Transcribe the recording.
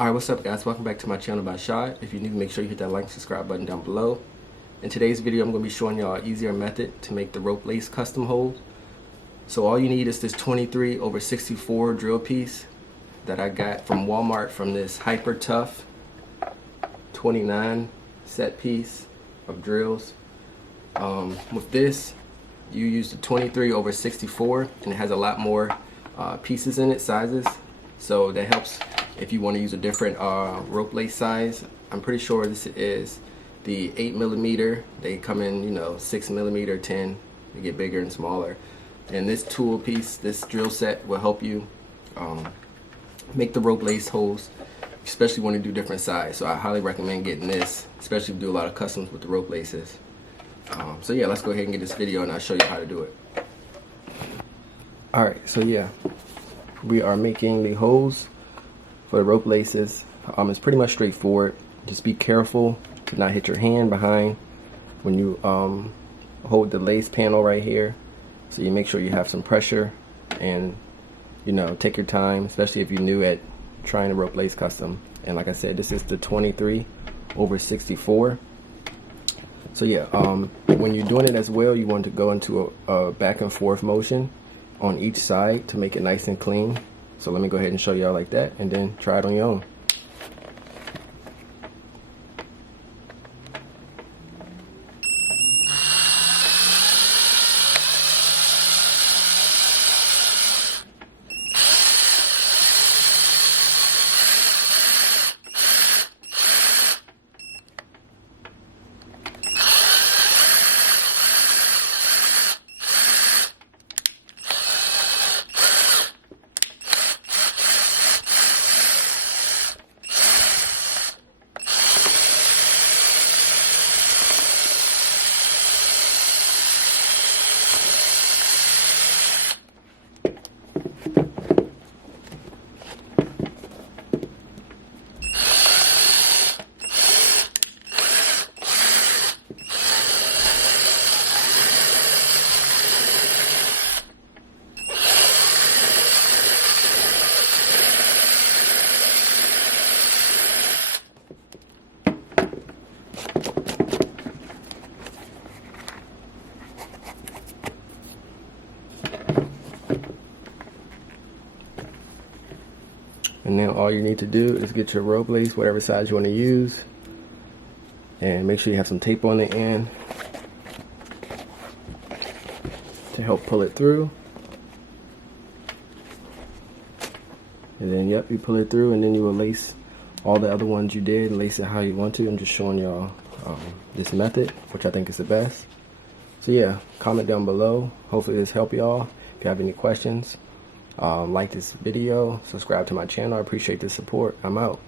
Alright, what's up guys? Welcome back to my channel by Shad. If you're new, make sure you hit that like and subscribe button down below. In today's video, I'm going to be showing y'all an easier method to make the rope lace custom holes. So all you need is this 23/64 drill piece that I got from Walmart from this Hyper Tough 29 set piece of drills. With this, you use the 23/64 and it has a lot more pieces in it, sizes. So that helps if you want to use a different rope lace size. I'm pretty sure this is the 8mm. They come in, 6mm, 10. They get bigger and smaller. And this tool piece, this drill set, will help you make the rope lace holes, especially when you do different size. So I highly recommend getting this, especially if you do a lot of customs with the rope laces. So yeah, let's go ahead and get this video and I'll show you how to do it. Alright, so yeah, we are making the holes for the rope laces. It's pretty much straightforward. Just be careful to not hit your hand behind when you hold the lace panel right here. So you make sure you have some pressure and take your time, especially if you're new at trying to rope lace custom. And like I said, this is the 23/64. So yeah, when you're doing it as well, you want to go into a back and forth motion on each side to make it nice and clean. So let me go ahead and show y'all like that and then try it on your own. And then all you need to do is get your rope lace, whatever size you want to use, and make sure you have some tape on the end to help pull it through. And then you pull it through, and then you will lace all the other ones you did, lace it how you want to. I'm just showing y'all this method, which I think is the best. So yeah, comment down below. Hopefully this helped y'all. If you have any questions, like this video, subscribe to my channel. I appreciate the support. I'm out.